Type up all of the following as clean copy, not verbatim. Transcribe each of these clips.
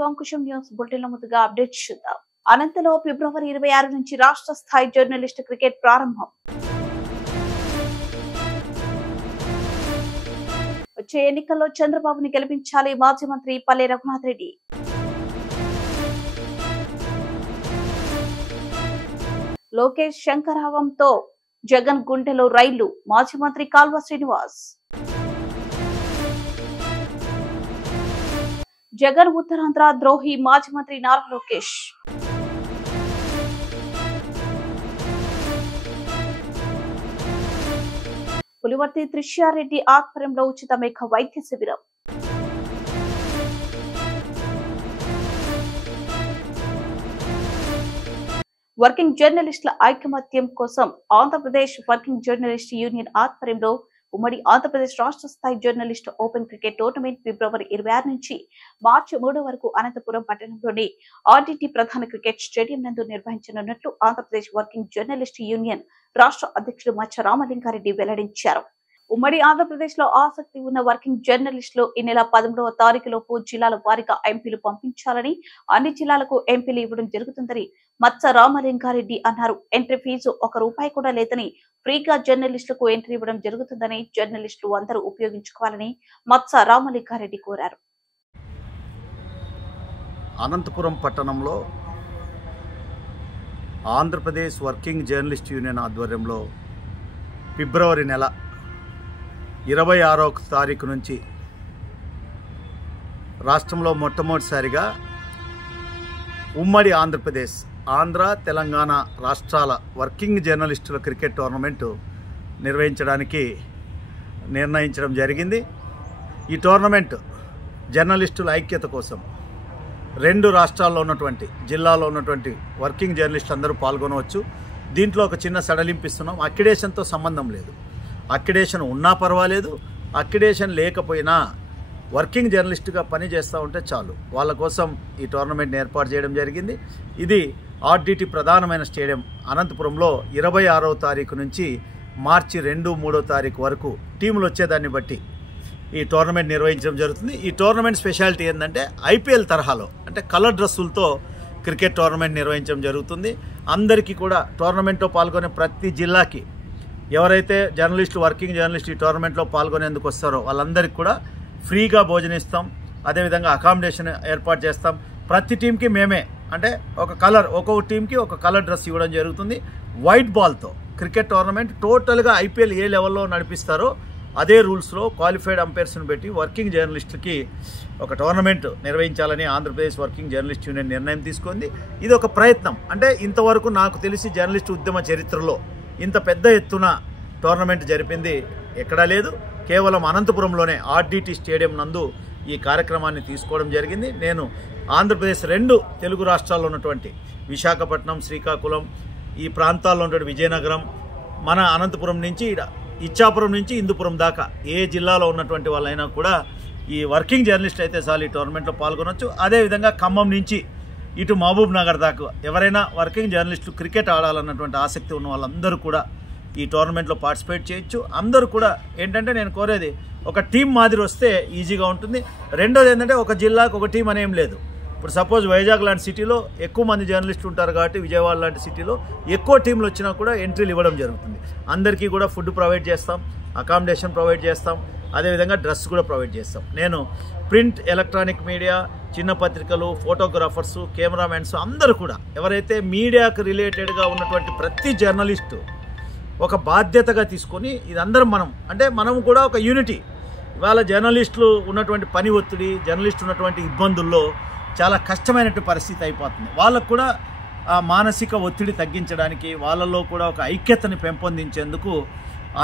To Ankusam news bulletin లో ముందుగా updates చూద్దాం. అనంతలో ఫిబ్రవరి 26 నుంచి రాష్ట్ర స్థాయి జర్నలిస్ట్ క్రికెట్ ప్రారంభం. వచ్చే ఎన్నికల్లో చంద్రబాబుని గెలిపించాలి మాజీ మంత్రి పల్లె రఘునాథ్ రెడ్డి. లోకేష్ శంకరావంతో జగన్ గుండెలో రైళ్లు మాజీ మంత్రి కాల్వ శ్రీనివాస్. జగన్ ఉత్తరాంధ్ర ద్రోహి మాజీ మంత్రి నారా లోకేష్. పులివర్తి త్రిష్యారెడ్డి ఆధ్వర్యంలో ఉచిత మేఘ వైద్య శిబిరం. వర్కింగ్ జర్నలిస్టుల ఐకమత్యం కోసం ఆంధ్రప్రదేశ్ వర్కింగ్ జర్నలిస్ట్ యూనియన్ ఆధ్వర్యంలో ఉమ్మడి ఆంధ్రప్రదేశ్ రాష్ట్ర స్థాయి జర్నలిస్ట్ ఓపెన్ క్రికెట్ టోర్నమెంట్ ఫిబ్రవరి 26 నుంచి మార్చి 3 వరకు అనంతపురం పట్టణంలోని ఆర్డిటి ప్రధాన క్రికెట్ స్టేడియం నందు నిర్వహించనున్నట్లు ఆంధ్రప్రదేశ్ వర్కింగ్ జర్నలిస్ట్ యూనియన్ రాష్ట్ర అధ్యక్షుడు మచ్చ రామలింగారెడ్డి వెల్లడించారు. ఉమ్మడి ఆంధ్రప్రదేశ్ లో ఆసక్తి ఉన్న వర్కింగ్ జర్నలిస్టులు ఈ నెల 13వ తారీఖులోపు జిల్లాల వారీగా ఎంపీలు పంపించాలని, అన్ని జిల్లాలకు ఎంపీలు ఇవ్వడం జరుగుతుందని మచ్చ రామలింగారెడ్డి అన్నారు. ఎంట్రీ ఫీజు ₹1 కూడా లేదని ఫ్రీగా జర్నలిస్టులకు ఎంట్రీ ఇవ్వడం జరుగుతుందని జర్నలిస్టులు అందరూ ఉపయోగించుకోవాలని మచ్చ రామలింగారెడ్డి కోరారు. అనంతపురం పట్టణంలో ఆంధ్రప్రదేశ్ వర్కింగ్ జర్నలిస్ట్ యూనియన్ ఆధ్వర్యంలో ఫిబ్రవరి నెల 26వ తారీఖు నుంచి రాష్ట్రంలో మొట్టమొదటిసారిగా ఉమ్మడి ఆంధ్రప్రదేశ్, ఆంధ్ర, తెలంగాణ రాష్ట్రాల వర్కింగ్ జర్నలిస్టుల క్రికెట్ టోర్నమెంటు నిర్వహించడానికి నిర్ణయించడం జరిగింది. ఈ టోర్నమెంట్ జర్నలిస్టుల ఐక్యత కోసం 2 రాష్ట్రాల్లో ఉన్నటువంటి జిల్లాలో ఉన్నటువంటి వర్కింగ్ జర్నలిస్టులు అందరూ పాల్గొనవచ్చు. దీంట్లో ఒక చిన్న సడలింపిస్తున్నాం. అక్రిడేషన్తో సంబంధం లేదు. అక్రిడేషన్ ఉన్నా పర్వాలేదు, అక్రిడేషన్ లేకపోయినా వర్కింగ్ జర్నలిస్టుగా పని చేస్తూ ఉంటే చాలు. వాళ్ళ కోసం ఈ టోర్నమెంట్ని ఏర్పాటు చేయడం జరిగింది. ఇది ఆర్డిటి ప్రధానమైన స్టేడియం అనంతపురంలో 26వ తారీఖు నుంచి మార్చి 2, 3వ తారీఖు వరకు టీములు వచ్చేదాన్ని బట్టి ఈ టోర్నమెంట్ నిర్వహించడం జరుగుతుంది. ఈ టోర్నమెంట్ స్పెషాలిటీ ఏంటంటే ఐపీఎల్ తరహాలో, అంటే కలర్ డ్రెస్సులతో క్రికెట్ టోర్నమెంట్ నిర్వహించడం జరుగుతుంది. అందరికీ కూడా టోర్నమెంట్లో పాల్గొనే ప్రతి జిల్లాకి ఎవరైతే జర్నలిస్టులు, వర్కింగ్ జర్నలిస్ట్ ఈ టోర్నమెంట్లో పాల్గొనేందుకు వస్తారో వాళ్ళందరికీ కూడా ఫ్రీగా భోజనం ఇస్తాం. అదేవిధంగా అకామిడేషన్ ఏర్పాటు చేస్తాం. ప్రతి టీంకి మేమే, అంటే ఒక్కొక్క టీంకి ఒక కలర్ డ్రెస్ ఇవ్వడం జరుగుతుంది. వైట్ బాల్తో క్రికెట్ టోర్నమెంట్ టోటల్గా ఐపీఎల్ ఏ లెవెల్లో నడిపిస్తారో అదే రూల్స్లో క్వాలిఫైడ్ అంపైర్స్ని పెట్టి వర్కింగ్ జర్నలిస్టులకి ఒక టోర్నమెంట్ నిర్వహించాలని ఆంధ్రప్రదేశ్ వర్కింగ్ జర్నలిస్ట్ యూనియన్ నిర్ణయం తీసుకుంది. ఇది ఒక ప్రయత్నం. అంటే ఇంతవరకు నాకు తెలిసి జర్నలిస్టు ఉద్యమ చరిత్రలో ఇంత పెద్ద ఎత్తున టోర్నమెంట్ జరిపింది ఎక్కడా లేదు. కేవలం అనంతపురంలోనే ఆర్డిటి స్టేడియం నందు ఈ కార్యక్రమాన్ని తీసుకోవడం జరిగింది. నేను ఆంధ్రప్రదేశ్ 2 తెలుగు రాష్ట్రాల్లో ఉన్నటువంటి విశాఖపట్నం, శ్రీకాకుళం, ఈ ప్రాంతాల్లో ఉన్నటువంటి విజయనగరం, మన అనంతపురం నుంచి ఇచ్చాపురం నుంచి ఇందుపురం దాకా ఏ జిల్లాలో ఉన్నటువంటి వాళ్ళైనా కూడా ఈ వర్కింగ్ జర్నలిస్ట్ అయితే చాలు ఈ టోర్నమెంట్లో పాల్గొనవచ్చు. అదేవిధంగా ఖమ్మం నుంచి ఇటు మహబూబ్ నగర్ దాకా ఎవరైనా వర్కింగ్ జర్నలిస్టులు క్రికెట్ ఆడాలన్నటువంటి ఆసక్తి ఉన్న వాళ్ళందరూ కూడా ఈ టోర్నమెంట్లో పార్టిసిపేట్ చేయొచ్చు. అందరూ కూడా ఏంటంటే నేను కోరేది ఒక టీం మాదిరి వస్తే ఈజీగా ఉంటుంది. రెండోది ఏంటంటే ఒక జిల్లాకు ఒక టీం అనేం లేదు. ఇప్పుడు సపోజ్ వైజాగ్ లాంటి సిటీలో ఎక్కువ మంది జర్నలిస్టులు ఉంటారు కాబట్టి విజయవాడ లాంటి సిటీలో ఎక్కువ టీంలు వచ్చినా కూడా ఎంట్రీలు ఇవ్వడం జరుగుతుంది. అందరికీ కూడా ఫుడ్ ప్రొవైడ్ చేస్తాం, అకామిడేషన్ ప్రొవైడ్ చేస్తాం, అదేవిధంగా డ్రెస్ కూడా ప్రొవైడ్ చేస్తాం. నేను ప్రింట్, ఎలక్ట్రానిక్ మీడియా, చిన్న పత్రికలు, ఫోటోగ్రాఫర్సు, కెమెరామెన్స్ అందరూ కూడా ఎవరైతే మీడియాకు రిలేటెడ్గా ఉన్నటువంటి ప్రతి జర్నలిస్టు ఒక బాధ్యతగా తీసుకొని ఇదందరం మనం కూడా ఒక యూనిటీ. ఇవాళ జర్నలిస్టులు ఉన్నటువంటి పని ఒత్తిడి, జర్నలిస్టు ఉన్నటువంటి ఇబ్బందుల్లో చాలా కష్టమైనటువంటి పరిస్థితి అయిపోతుంది. వాళ్ళకు కూడా ఆ మానసిక ఒత్తిడి తగ్గించడానికి, వాళ్ళల్లో కూడా ఒక ఐక్యతని పెంపొందించేందుకు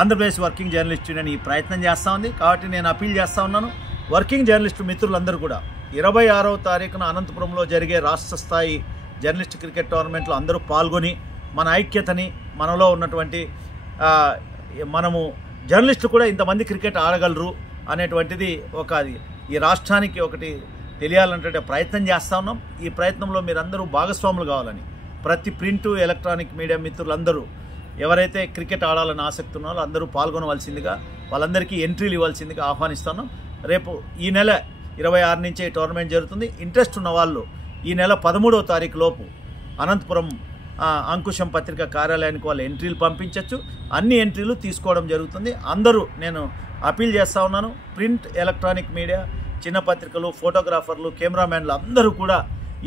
ఆంధ్రప్రదేశ్ వర్కింగ్ జర్నలిస్ట్ యూనియన్ ఈ ప్రయత్నం చేస్తూ ఉంది. కాబట్టి నేను అపీల్ చేస్తూ ఉన్నాను, వర్కింగ్ జర్నలిస్టు మిత్రులందరూ కూడా 26వ తారీఖున అనంతపురంలో జరిగే రాష్ట్ర స్థాయి జర్నలిస్ట్ క్రికెట్ టోర్నమెంట్లో అందరూ పాల్గొని మన ఐక్యతని, మనలో ఉన్నటువంటి మనము జర్నలిస్టులు కూడా ఇంతమంది క్రికెట్ ఆడగలరు అనేటువంటిది ఈ రాష్ట్రానికి ఒకటి తెలియాలంటే ప్రయత్నం చేస్తూ ఉన్నాం. ఈ ప్రయత్నంలో మీరందరూ భాగస్వాములు కావాలని ప్రతి ప్రింటు, ఎలక్ట్రానిక్ మీడియా మిత్రులందరూ ఎవరైతే క్రికెట్ ఆడాలని ఆసక్తి ఉన్నారో అందరూ పాల్గొనవలసిందిగా, వాళ్ళందరికీ ఎంట్రీలు ఇవ్వాల్సిందిగా ఆహ్వానిస్తున్నాం. రేపు ఈ నెల 26 నుంచే ఈ టోర్నమెంట్ జరుగుతుంది. ఇంట్రెస్ట్ ఉన్న వాళ్ళు ఈ నెల 13వ తారీఖు లోపు అనంతపురం అంకుశం పత్రిక కార్యాలయానికి వాళ్ళు ఎంట్రీలు పంపించవచ్చు. అన్ని ఎంట్రీలు తీసుకోవడం జరుగుతుంది. అందరూ నేను అపీల్ చేస్తూ ఉన్నాను, ప్రింట్ ఎలక్ట్రానిక్ మీడియా, చిన్న పత్రికలు, ఫోటోగ్రాఫర్లు, కెమెరామెన్లు అందరూ కూడా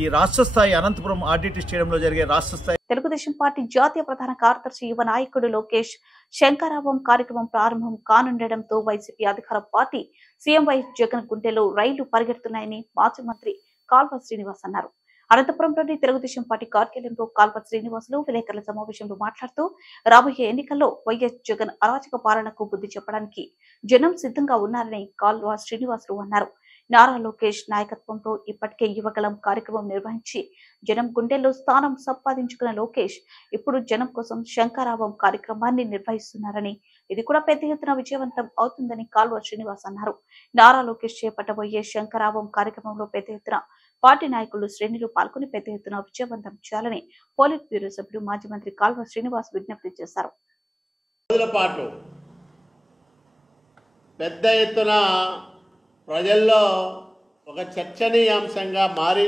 ఈ రాష్ట్ర స్థాయి అనంతపురం ఆర్డిటి స్టేడియంలో జరిగే రాష్ట్ర స్థాయి తెలుగుదేశం పార్టీ జాతీయ ప్రధాన కార్యదర్శి యువ నాయకుడు లోకేష్ శంకరావం కార్యక్రమం ప్రారంభం కానుండడంతో వైసీపీ అధికార పార్టీ సీఎం వైఎస్ జగన్ గుండెలో రైళ్లు పరిగెడుతున్నాయని మాజీ మంత్రి కాల్వ శ్రీనివాస్ అన్నారు. అనంతపురంలోని తెలుగుదేశం పార్టీ కార్యాలయంలో కాల్వ శ్రీనివాసులు విలేకరుల సమావేశంలో మాట్లాడుతూ రాబోయే ఎన్నికల్లో వైఎస్ జగన్ అరాచక పాలనకు బుద్ధి చెప్పడానికి జనం సిద్ధంగా ఉన్నారని కాల్వ శ్రీనివాసులు అన్నారు. నారా లోకేష్ నాయకత్వంలో ఇప్పటికే యువగలం కార్యక్రమం నిర్వహించి జనం గుండెల్లో స్థానం సంపాదించుకున్న లోకేష్ ఇప్పుడు జనం కోసం శంకరావం కార్యక్రమాన్ని నిర్వహిస్తున్నారని, ఇది కూడా పెద్ద ఎత్తున విజయవంతం అవుతుందని కాల్వ శ్రీనివాస్ అన్నారు. నారా లోకేష్ చేపట్టబోయే శంకరావం కార్యక్రమంలో పెద్ద ఎత్తున పార్టీ నాయకులు శ్రేణులు పాల్గొని పెద్ద ఎత్తున విజయవంతం చేయాలని పోలిట్ బ్యూరో సభ్యుడు మాజీ మంత్రి కాల్వ శ్రీనివాస్ విజ్ఞప్తి చేశారు. పెద్ద ఎత్తున ప్రజల్లో ఒక చర్చనీయాంశంగా మారి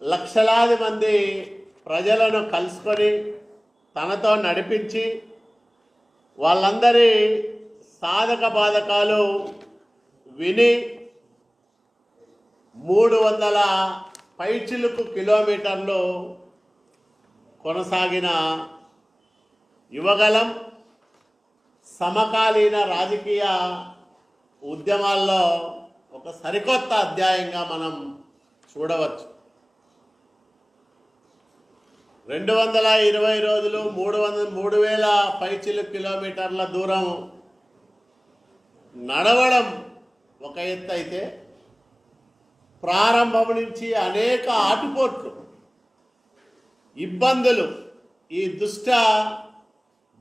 లక్షలాది మంది ప్రజలను కలుసుకొని తనతో నడిపించి వాళ్ళందరి సాధక బాధకాలు విని 300 పైచిలుకు కిలోమీటర్లు కొనసాగిన యువగలం సమకాలీన రాజకీయ ఉద్యమాల్లో ఒక సరికొత్త అధ్యాయంగా మనం చూడవచ్చు. 220 రోజులు 3000 పైచిలు కిలోమీటర్ల దూరం నడవడం ఒక ఎత్తు అయితే, ప్రారంభం నుంచి అనేక ఆటుపోట్లు, ఇబ్బందులు ఈ దుష్ట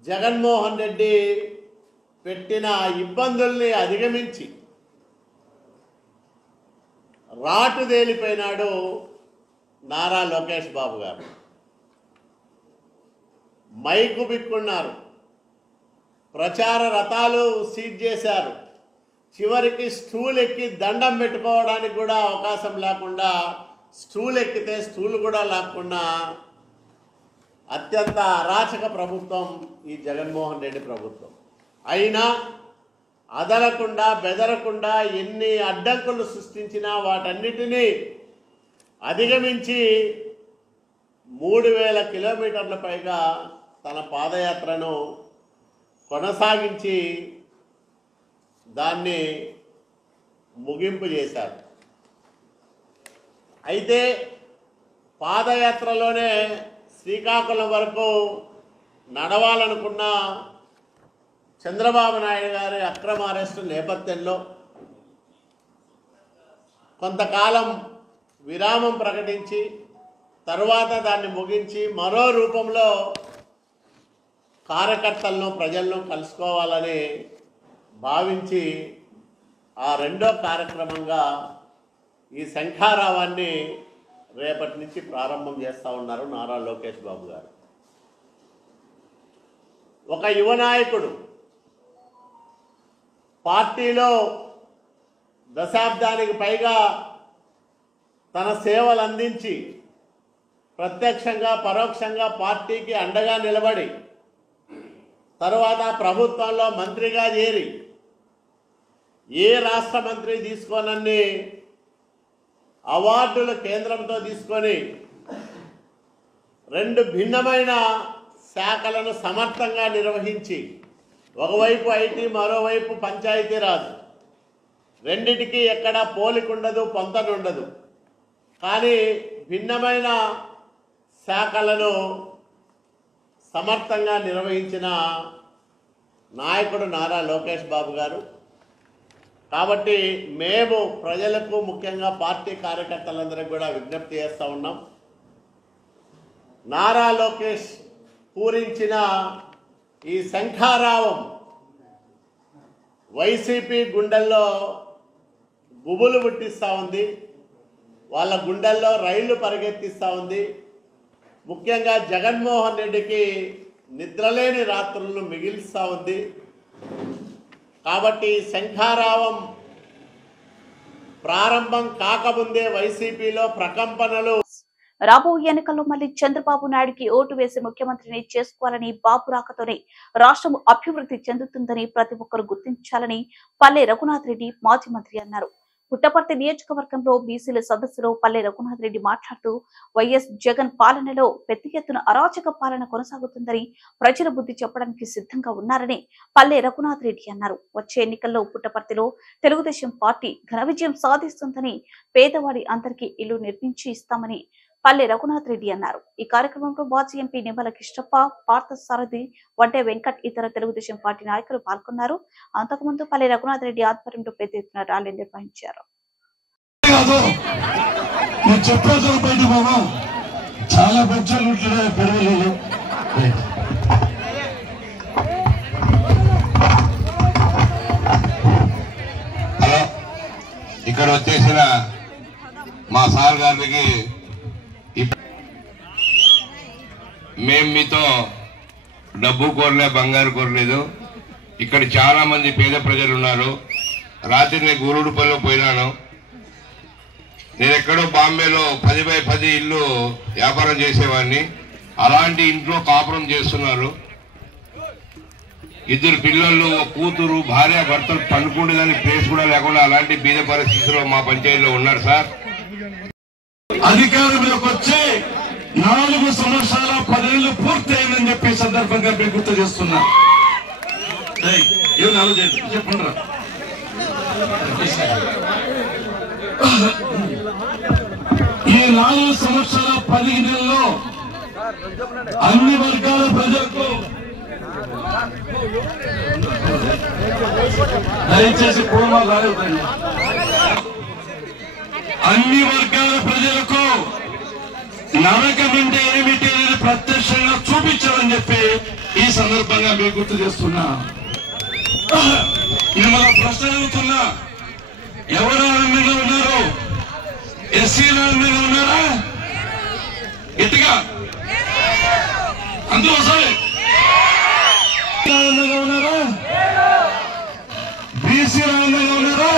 జగన్మోహన్ రెడ్డి పెట్టిన ఇబ్బందుల్ని అధిగమించి రాటుదేలిపోయినాడు నారా లోకేష్ బాబు గారు. మైకు బిక్కున్నారు, ప్రచార రథాలు సీజ్ చేశారు, చివరికి స్టూల్ ఎక్కి దండం పెట్టుకోవడానికి కూడా అవకాశం లేకుండా, స్టూల్ ఎక్కితే స్టూల్ కూడా లేకుండా అత్యంత అరాచక ప్రభుత్వం ఈ జగన్మోహన్ రెడ్డి ప్రభుత్వం. అయినా అదలకుండా బెదరకుండా ఎన్ని అడ్డంకులు సృష్టించినా వాటన్నిటినీ అధిగమించి 3000 కిలోమీటర్ల పైగా తన పాదయాత్రను కొనసాగించి దాన్ని ముగింపు చేశారు. అయితే పాదయాత్రలోనే శ్రీకాకుళం వరకు నడవాలనుకున్న చంద్రబాబు నాయుడు గారి అక్రమ అరెస్టు నేపథ్యంలో కొంతకాలం విరామం ప్రకటించి తరువాత దాన్ని ముగించి మరో రూపంలో కార్యకర్తలను ప్రజలను కలుసుకోవాలని భావించి ఆ రెండో కార్యక్రమంగా ఈ శంఖారావాన్ని రేపటి నుంచి ప్రారంభం చేస్తూ ఉన్నారు నారా లోకేష్ బాబు గారు. ఒక యువ నాయకుడు పార్టీలో దశాబ్దానికి పైగా తన సేవలు అందించి ప్రత్యక్షంగా పరోక్షంగా పార్టీకి అండగా నిలబడి తరువాత ప్రభుత్వంలో మంత్రిగా చేరి ఏ రాష్ట్ర మంత్రి తీసుకోనన్ని అవార్డులు కేంద్రంతో తీసుకొని 2 భిన్నమైన శాఖలను సమర్థంగా నిర్వహించి, ఒకవైపు ఐటీ మరోవైపు పంచాయతీరాజ్, రెండిటికి ఎక్కడ పోలికుండదు, పొంతనుండదు. కానీ భిన్నమైన శాఖలను సమర్థంగా నిర్వహించిన నాయకుడు నారా లోకేష్ బాబు గారు. కాబట్టి మేము ప్రజలకు, ముఖ్యంగా పార్టీ కార్యకర్తలందరికీ కూడా విజ్ఞప్తి చేస్తూ ఉన్నాం. నారా లోకేష్ పూరించిన ఈ శంఖారావం వైసీపీ గుండెల్లో గుబులు పుట్టిస్తూ ఉంది, వాళ్ళ గుండెల్లో రైళ్లు పరిగెత్తిస్తూ ఉంది. ముఖ్యంగా జగన్మోహన్ రెడ్డికి నిద్రలేని రాత్రులను మిగిలిస్తూ ఉంది. కాబట్టి శంఖారావం ప్రారంభం కాకముందే వైసీపీలో ప్రకంపనలు. రాబోయే ఎన్నికల్లో మళ్లీ చంద్రబాబు నాయుడుకి ఓటు వేసి ముఖ్యమంత్రిని చేసుకోవాలని, బాబు రాకతోనే రాష్ట్రం అభివృద్ధి చెందుతుందని ప్రతి ఒక్కరు గుర్తించాలని పల్లె రఘునాథ్ రెడ్డి మాజీ మంత్రి అన్నారు. పుట్టపర్తి నియోజకవర్గంలో బీసీల సదస్సులో పల్లె రఘునాథ్ రెడ్డి మాట్లాడుతూ వైఎస్ జగన్ పాలనలో పెద్ద ఎత్తున అరాచక పాలన కొనసాగుతుందని ప్రజల బుద్ధి చెప్పడానికి సిద్ధంగా ఉన్నారని పల్లె రఘునాథ్ రెడ్డి అన్నారు. వచ్చే ఎన్నికల్లో పుట్టపర్తిలో తెలుగుదేశం పార్టీ ఘన విజయం సాధిస్తుందని, పేదవాడి అందరికీ ఇల్లు నిర్మించి ఇస్తామని పల్లె రఘునాథ్ రెడ్డి అన్నారు. ఈ కార్యక్రమంలో మాజీ ఎంపీ నిమ్మల కిష్టప్ప, పార్థసారథి, వడ్డే వెంకట్, ఇతర తెలుగుదేశం పార్టీ నాయకులు పాల్గొన్నారు. అంతకుముందు పల్లె రఘునాథ్ రెడ్డి ఆధ్వర్యంలో పెద్ద ఎత్తున ర్యాలీ నిర్వహించారు. ఇక్కడ వచ్చేసిన మా సార్ గారికి మేము మీతో డబ్బు కోరలే, బంగారు కోరలేదు. ఇక్కడ చాలా మంది పేద ప్రజలు ఉన్నారు. రాత్రి నేను గూరూడుపల్లిలో పోయినాను. నేను ఎక్కడో బాంబేలో 10x10 ఇల్లు వ్యాపారం చేసేవాడిని. అలాంటి ఇంట్లో కాపురం చేస్తున్నారు. 2 పిల్లలు, కూతురు, భార్య, భర్తలు పండుకునేదానికి ప్లేస్ కూడా లేకుండా అలాంటి బీద పరిస్థితుల్లో మా పంచాయతీలో ఉన్నారు సార్. అధికారంలోకి వచ్చి 4 సంవత్సరాల 10 ఏళ్ళు పూర్తి అయిందని చెప్పి సందర్భంగా మేము గుర్తు చేస్తున్నా. చెప్పండి. ఈ 4 సంవత్సరాల 10 నెలల్లో అన్ని వర్గాల ప్రజలకు దయచేసి పూర్వ రాలేదండి. అన్ని వర్గాల ప్రజలకు నరకం అంటే ఏమిటి అనేది ప్రత్యక్షంగా చూపించాలని చెప్పి ఈ సందర్భంగా మీకు గుర్తు చేస్తున్నా. మిమ్మల్ని ప్రశ్న అడుగుతున్నా, ఎవరు ఆనందంగా ఉన్నారు? ఎస్సీలు ఆనందంగా ఉన్నారా? గట్టిగా అందరూ ఒకసారి ఆనందంగా ఉన్నారా? బీసీలు ఆనందంగా ఉన్నారా?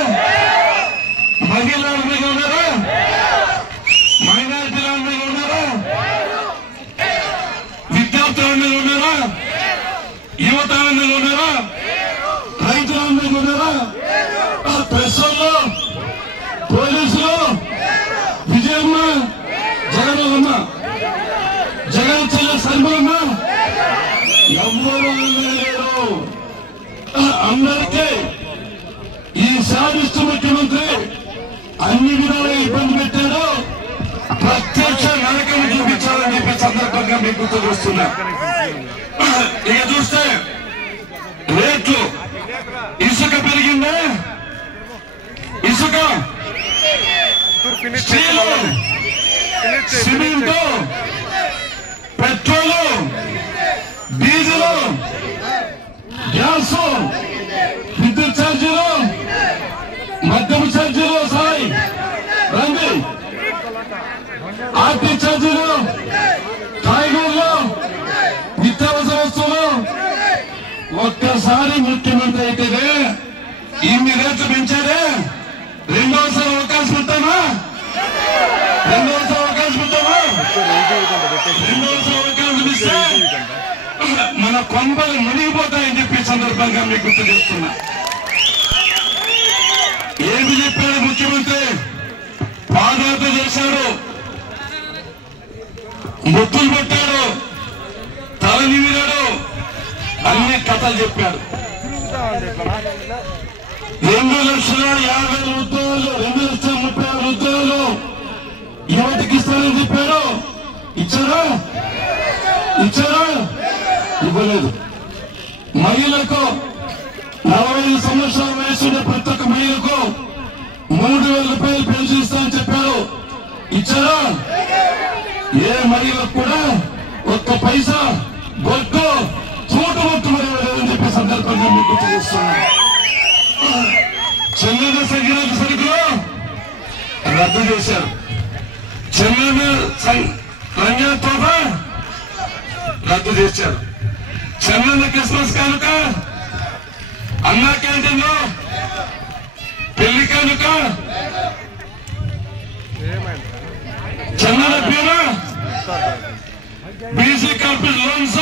మహిళలు ఆనందంగా ఉన్నారా? మైనారిటీలు ఆనందంగా ఉన్నారా? విద్యార్థులు ఆనందంగా ఉన్నారా? యువత ఆనందంగా ఉన్నారా? రైతులు ఆనందంగా ఉన్నారా? ప్రెస్లో, పోలీసులు, విజయమ్మ, జగనమ్మ, జగన్ చెల్లె సర్మమ్మ ఎవరు లేరు. అందరికీ ఈ శాడిస్ట్ ముఖ్యమంత్రి అన్ని విధాలుగా ఇబ్బంది పెట్టాడు. ప్రత్యక్ష నరకం చూపించాలని చెప్పి సందర్భంగా మీకు గుర్తు చేస్తున్నా. ఇక చూస్తే రేట్లు, ఇసుక పెరిగిందే, ఇసుక, steel, cement, petrol, diesel, gas, విద్యుత్ ఛార్జీలు, మద్యం ఛార్జీలు, సాయి రండి, ఆర్టీ ఛార్జీలు, కాయగూరలు, నిత్యావసర వస్తువులు. ఒక్కసారి ముఖ్యమంత్రి అయితేనే ఇన్ని రేట్లు పెంచారే. రెండోసారి అవకాశం ఉంటామా? రెండోసారి అవకాశం ఉంటామా? రెండోసారి అవకాశం ఇస్తే మన కొంపలు మునిగిపోతాయని చెప్పి సందర్భంగా మీకు గుర్తు చేస్తున్నా. ఏమి చెప్పాడు ముఖ్యమంత్రి? పాదయాత్ర చేశాడు, ముద్దులు పెట్టాడు, తల నిమిరాడు, అన్ని కథలు చెప్పాడు. 2,50,000 ఉద్యోగాలు, 2,30,000 ఉద్యోగాలు యువతకి ఇస్తానని చెప్పాడు. ఇచ్చారా? ఇచ్చారా? ఇవ్వలేదు. మహిళలకు 45 సంవత్సరాల వయసు ప్రతి ఒక్క మహిళకు 3,000 రూపాయలు పెన్షన్ ఇస్తానని చెప్పాడు. ఇచ్చారా? ఏ మహిళకు కూడా ఒక్క పైసా గొడ్డు చూడబొట్టు మరి లేదని చెప్పే సందర్భంగా మీకు గుర్తు చేస్తున్నాను. చెల్లెల సంఖ్యలకు సరుకులు రద్దు చేశారు. చెల్లెల రంజాన్ తోఫా రద్దు చేశారు. చెల్లెల క్రిస్మస్ కానుక అన్నా క్యాంటీన్ లో పెళ్లి కానుక చందన బీమా బీసీ కార్పొరేట్ లోన్స్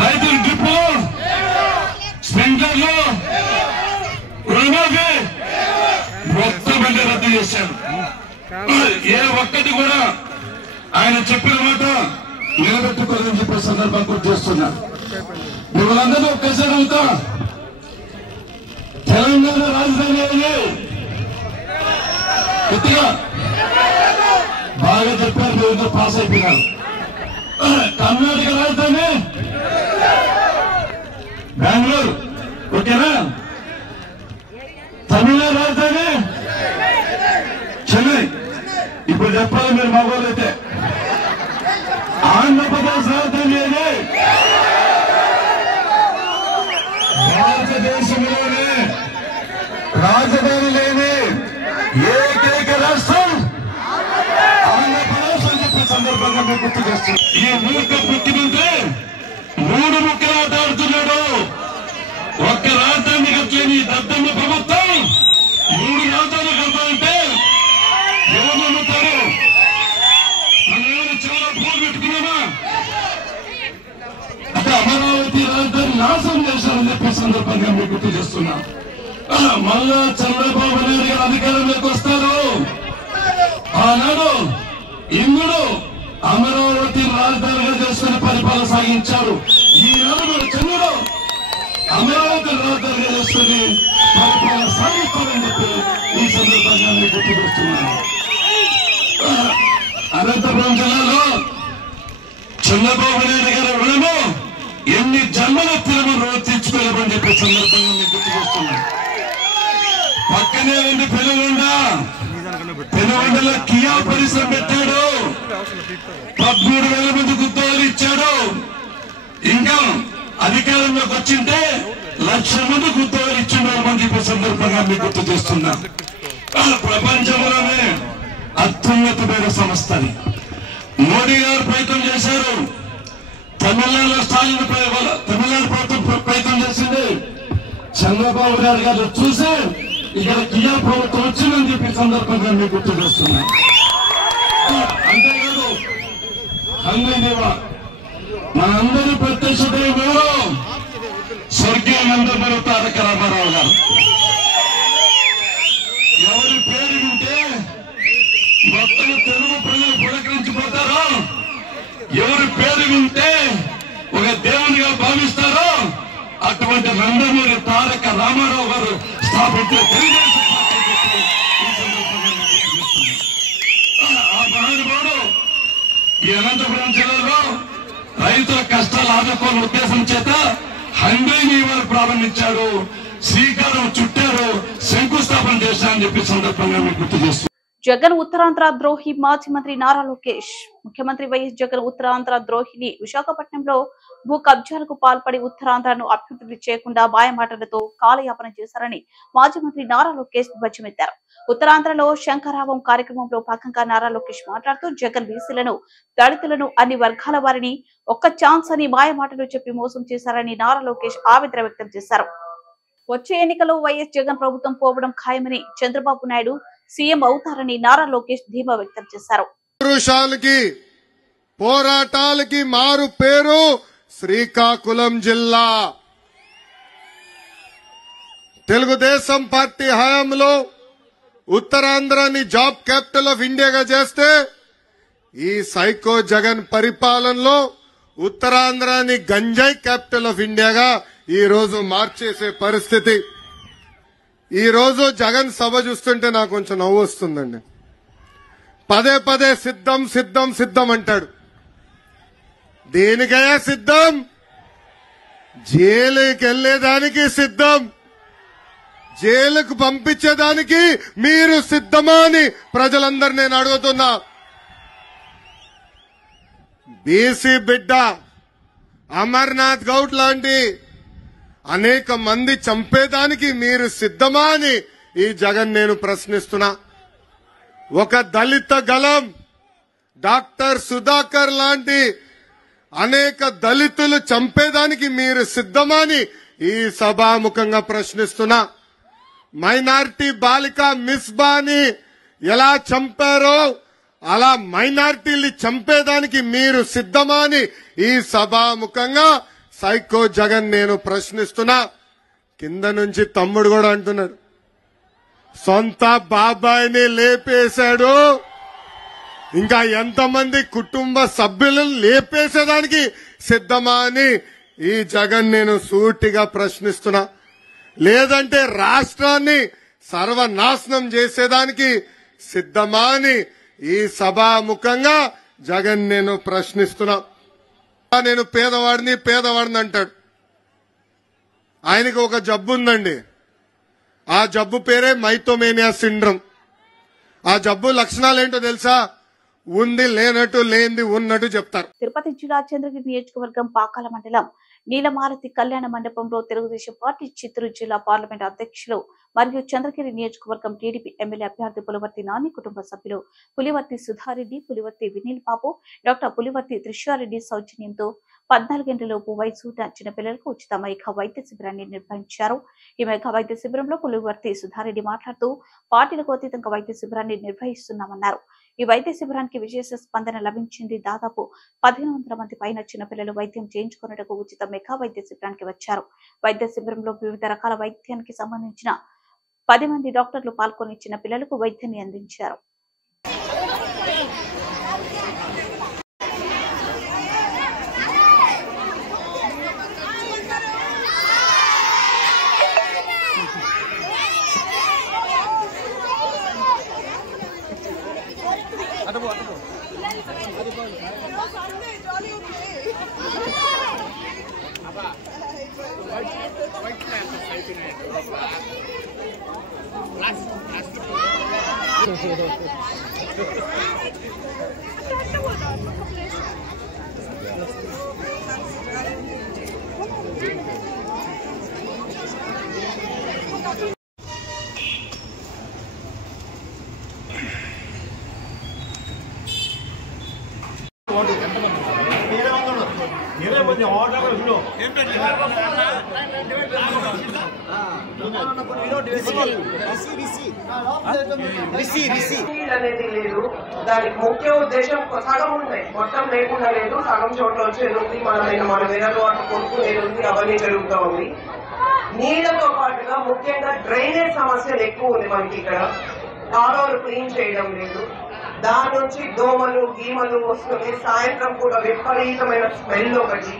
రైతుల డ్రిప్లు స్ప్రింక్లర్లు రుణమాఫీ మొత్తం అన్ని రద్దు చేశారు. ఏ ఒక్కటి కూడా ఆయన చెప్పిన మాట నిలబెట్టుకోవాలని చెప్పే సందర్భం గుర్తు చేస్తున్నారు. మిమ్మల్ందరూ ఒక్కసారి అవుతా తెలంగాణ రాజధాని అనేది కొద్దిగా బాగా చెప్పారు, మీరు పాస్ అయిపోయినారు. కర్ణాటక రాజధాని బెంగళూరు, ఓకేనా? తమిళనాడు రాజధాని చెన్నై. ఇప్పుడు చెప్పాలి మీరు మగవాళ్ళు అయితే. ఆంధ్రప్రదేశ్ రాజధాని ఏది? భారతదేశంలోనే రాజధాని లేని ఏకైక రాష్ట్రం ఆంధ్రప్రదేశ్ అని చెప్పే సందర్భంగా మేము గుర్తు చేస్తున్నాం. ఈ మూర్ఖ ముఖ్యమంత్రి 3 ముక్కలు ఆటాడుతున్నాడు. ఒక్క రాజధాని కట్టలేని దద్దమ్మ ప్రభుత్వం 3 రాజధానులు కడతామంటే ఎవరు నమ్ముతారు? మనం చాలా భూమి పెట్టుకున్నామా? అంటే అమరావతి రాజధాని నాశనం చేశారని చెప్పే సందర్భంగా మేము గుర్తు చేస్తున్నాం. మళ్ళా చంద్రబాబు నాయుడు గారు అధికారంలోకి వస్తారు. ఆనాడు ఇంద్రుడు అమరావతి రాజధానిగా చేసుకుని పరిపాలన సాగించారు. ఈనాడు మన చంద్రుడు అమరావతి రాజధానిగా చేసుకుని పరిపాలన సాగిస్తారని చెప్పి ఈ సందర్భంగా నేను గుర్తు చేస్తున్నాను. అనంతపురం జిల్లాలో చంద్రబాబు నాయుడు గారి రుణము ఎన్ని జన్మల తిరుమల తీర్చుకోలేమని చెప్పే సందర్భంగా నేను గుర్తు చేస్తున్నాను. పక్కనే ఉంది పెనుగొండలో కియా పరిశ్రమ పెట్టాడు. 13,000 మంది ఉద్యోగాలు ఇచ్చాడు. ఇంకా అధికారంలోకి వచ్చింటే 1,00,000 మందికి ఉద్యోగాలు ఇచ్చిందని చెప్పే సందర్భంగా మీకు గుర్తు చేస్తున్నా. ప్రపంచంలోనే అత్యున్నతమైన సంస్థని మోడీ గారు ప్రయత్నం చేశారు. తమిళనాడులో తమిళనాడు ప్రభుత్వం ప్రయత్నం చేసింది. చంద్రబాబు నాయుడు గారు చూసి ఇక్కడ కియా ప్రభుత్వం వచ్చిందని చెప్పి సందర్భంగా మీకు గుర్తు చేస్తున్నాం. అంతేకాదు హంగదేవ మనందరి ప్రత్యక్ష దేవుడు స్వర్గీయ నందమూరి తారక రామారావు గారు. ఎవరి పేరు వింటే మొత్తం తెలుగు ప్రజలు పులకరించిపోతారో, ఎవరి పేరు వింటే ఒక దేవునిగా భావిస్తారో అటువంటి నందమూరి తారక రామారావు గారు స్థాపించిన తెలుగుదేశం పార్టీ ఆ మహానుభావుడు ఈ అనంతపురం జిల్లాలో రైతుల కష్టాలు ఆదుకోవాలని ఉద్దేశం చేత హంగేని వారు ప్రారంభించారు. శ్రీకారం చుట్టారు, శంకుస్థాపన చేశారని చెప్పి సందర్భంగా మీకు గుర్తు చేస్తున్నారు. జగన్ ఉత్తరాంధ్ర ద్రోహి మాజీ మంత్రి నారా లోకేష్. ముఖ్యమంత్రి వైఎస్ జగన్ ఉత్తరాంధ్ర ద్రోహిని విశాఖపట్నంలో భూ కబ్జాలకు పాల్పడి ఉత్తరాంధ్రను అభివృద్ధి చేయకుండా మాయమాటలతో కాలయాపన చేశారని మాజీ మంత్రి నారా లోకేష్ ధ్వజమెత్తారు. ఉత్తరాంధ్రలో శంకరావం కార్యక్రమంలో భాగంగా నారా లోకేష్ మాట్లాడుతూ జగన్ బీసీలను, దళితులను, అన్ని వర్గాల వారిని ఒక్క ఛాన్స్ అని మాయమాటలు చెప్పి మోసం చేశారని నారా లోకేష్ ఆవేదన వ్యక్తం చేశారు. వచ్చే ఎన్నికల్లో వైఎస్ జగన్ ప్రభుత్వం పోవడం ఖాయమని, చంద్రబాబు నాయుడు సీఎం అవుతారని నారా లోకేష్ ధీమా వ్యక్తం చేశారు. పోరాటాలకి మారు పేరు శ్రీకాకుళం జిల్లా. తెలుగుదేశం పార్టీ హయాంలో ఉత్తరాంధ్రాని జాబ్ క్యాపిటల్ ఆఫ్ ఇండియాగా చేస్తే ఈ సైకో జగన్ పరిపాలనలో ఉత్తరాంధ్రాని గంజాయి క్యాపిటల్ ఆఫ్ ఇండియాగా ఈ రోజు మార్చేసే పరిస్థితి. ఈ రోజు జగన్ సభ చూస్తుంటే నాకు కొంచెం నవ్వు వస్తుందండి. పదే పదే సిద్ధం సిద్ధం సిద్ధం అంటాడు. దేనికయ్యా సిద్ధం? జైలుకి వెళ్లేదానికి సిద్ధం, జైలుకు పంపించేదానికి మీరు సిద్ధమా అని ప్రజలందరూ నేను అడుగుతున్నా. బీసీ బిడ్డ అమర్నాథ్ గౌడ్ లాంటి అనేక మంది చంపేదానికి మీరు సిద్ధమా అని ఈ జగన్ నేను ప్రశ్నిస్తున్నా. ఒక దళిత గలం డాక్టర్ సుధాకర్ లాంటి అనేక దళితులు చంపేదానికి మీరు సిద్ధమా అని ఈ సభాముఖంగా ప్రశ్నిస్తున్నా. మైనారిటీ బాలిక మిస్బాని ఎలా చంపారో అలా మైనారిటీల్ని చంపేదానికి మీరు సిద్ధమా అని ఈ సభాముఖంగా సైకో జగన్ నేను ప్రశ్నిస్తున్నా. కింద నుంచి తమ్ముడు కూడా అంటున్నాడు, సొంత బాబాయిని లేపేశాడు, ఇంకా ఎంతమంది కుటుంబ సభ్యులను లేపేసేదానికి సిద్ధమా అని ఈ జగన్ నేను సూటిగా ప్రశ్నిస్తున్నా. లేదంటే రాష్ట్రాన్ని సర్వనాశనం చేసేదానికి సిద్ధమా అని ఈ సభాముఖంగా జగన్ నేను ప్రశ్నిస్తున్నా. నేను పేదవాడిని అంటాడు. ఆయనకు ఒక జబ్బు ఉందండి. ఆ జబ్బు పేరే మైథోమేనియా సిండ్రోమ్. ఆ జబ్బు లక్షణాలు ఏంటో తెలుసా? ఉంది లేనట్టు, లేనిది ఉన్నట్టు చెప్తారు. తిరుపతి జిల్లా చంద్రగిరి నియోజకవర్గం పాకాల మండలం నీలమాలతి కళ్యాణ మండపంలో తెలుగుదేశం పార్టీ చిత్తూరు జిల్లా పార్లమెంట్ అధ్యక్షులు మరియు చంద్రగిరి నియోజకవర్గం టీడీపీ ఎమ్మెల్యే అభ్యర్థి పులివర్తి నాని కుటుంబ సభ్యులు పులివర్తి సుధారెడ్డి, పులివర్తి వినీల్ బాబు, డాక్టర్ పులివర్తి త్రిషారెడ్డి సౌజన్యంతో 14 గంటలలోపు వయసు చిన్నపిల్లలకు ఉచిత మెగా వైద్య శిబిరాన్ని నిర్వహించారు. ఈ మెగా వైద్య శిబిరంలో పులివర్తి సుధారెడ్డి మాట్లాడుతూ పార్టీలకు అతీతంగా వైద్య శిబిరాన్ని నిర్వహిస్తున్నామన్నారు. ఈ వైద్య శిబిరానికి విశేష స్పందన లభించింది. దాదాపు 1500 మంది పైన చిన్నపిల్లలు వైద్యం చేయించుకున్నట్టుకు ఉచిత మెగా వైద్య శిబిరానికి వచ్చారు. వైద్య శిబిరంలో వివిధ రకాల వైద్యానికి సంబంధించిన 10 మంది డాక్టర్లు పాల్గొని చిన్న పిల్లలకు వైద్యాన్ని అందించారు. అనేది లేదు. దానికి ముఖ్య ఉద్దేశం సగం ఉన్నాయి, మొత్తం లేకుండా లేదు. సగం చోట్ల వచ్చేది ఉంది, మన వేరే వాటి కొనుక్కునేది ఉంది, అవన్నీ జరుగుతూ ఉంది. నీళ్లతో పాటుగా ముఖ్యంగా డ్రైనేజ్ సమస్యలు ఎక్కువ ఉంది మనకి ఇక్కడ. కాలువలు క్లీన్ చేయడం లేదు, దాని నుంచి దోమలు గీమలు వస్తుంది. సాయంత్రం కూడా విపరీతమైన స్మెల్ ఒకటి.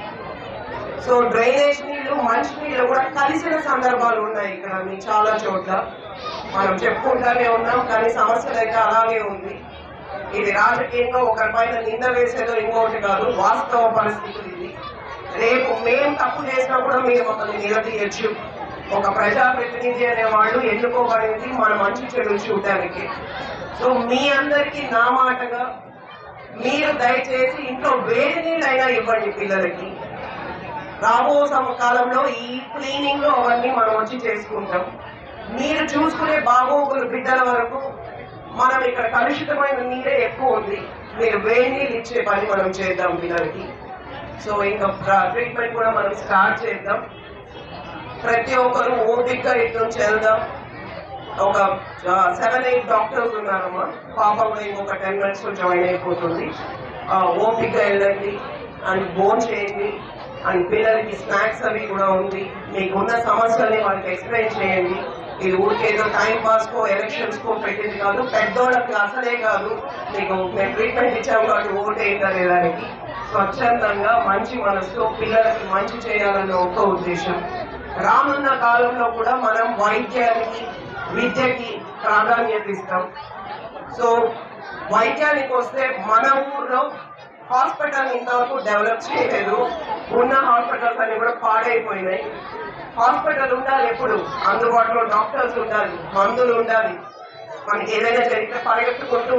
సో డ్రైనేజ్ నీళ్లు మంచి నీళ్లు కూడా కలిసిన సందర్భాలు ఉన్నాయి ఇక్కడ మీ చాలా చోట్ల. మనం చెప్పుకుంటానే ఉన్నాం, కానీ సమస్యలు అయితే అలాగే ఉంది. ఇది రాజకీయంగా ఒకరిపైన నింద వేసేదో ఇంకోటి కాదు, వాస్తవ పరిస్థితులు ఇది. రేపు మేము తప్పు చేసినా కూడా మీరు మమ్మల్ని నిలదీయచ్చు. ఒక ప్రజాప్రతినిధి అనే వాళ్ళు ఎన్నుకోబడింది మన మంచి చెడు చూడడానికి. సో మీ అందరికీ నా మాటగా మీరు దయచేసి ఇంట్లో వేడి నీళ్ళైనా ఇవ్వండి పిల్లలకి. రాబో కాలంలో ఈ క్లీనింగ్ లో అవన్నీ మనం వచ్చి చేసుకుంటాం. మీరు చూసుకునే బాగోగులు బిడ్డల వరకు మనం ఇక్కడ కలుషితమైన నీరే ఎక్కువ ఉంది. మీరు వేడి నీళ్ళు ఇచ్చే పని మనం చేద్దాం పిల్లలకి. సో ఇంకా ట్రీట్మెంట్ కూడా మనం స్టార్ట్ చేద్దాం. ప్రతి ఒక్కరు ఓపికగా ఇటు నుంచి వెళ్దాం. ఒక 7-8 డాక్టర్స్ ఉన్నారమ్మా. పాప కూడా ఇంకొక 10 minutes లో జాయిన్ అయిపోతుంది. ఓపికగా వెళ్ళండి అండ్ భోజనం చేయండి. అండ్ పిల్లలకి స్నాక్స్ అవి కూడా ఉంది. మీకున్న సమస్యల్ని వాళ్ళకి ఎక్స్ప్లెయిన్ చేయండి. ఇది ఊరికేదో టైం పాస్ కో ఎలక్షన్స్ కో పెట్టింది కాదు, పెద్దోళ్ళకి అసలే కాదు. మీకు మేము ట్రీట్మెంట్ ఇచ్చాము కాబట్టి ఓటేయడానికి స్వచ్ఛందంగా మంచి మనసుతో పిల్లలకి మంచి చేయాలన్న ఒక ఉద్దేశం. రానున్న కాలంలో కూడా మనం వైద్యానికి విద్యకి ప్రాధాన్యత ఇస్తాం. సో వైద్యానికి వస్తే మన ఊర్లో హాస్పిటల్ ఇంతవరకు డెవలప్ చేయలేదు. ఉన్న హాస్పిటల్స్ అన్ని కూడా పాడైపోయినాయి. హాస్పిటల్ ఉండాలి, ఎప్పుడు అందుబాటులో డాక్టర్స్ ఉండాలి, మందులు ఉండాలి. మనకి ఏదైనా జరిగితే పరిగెత్తుకుంటూ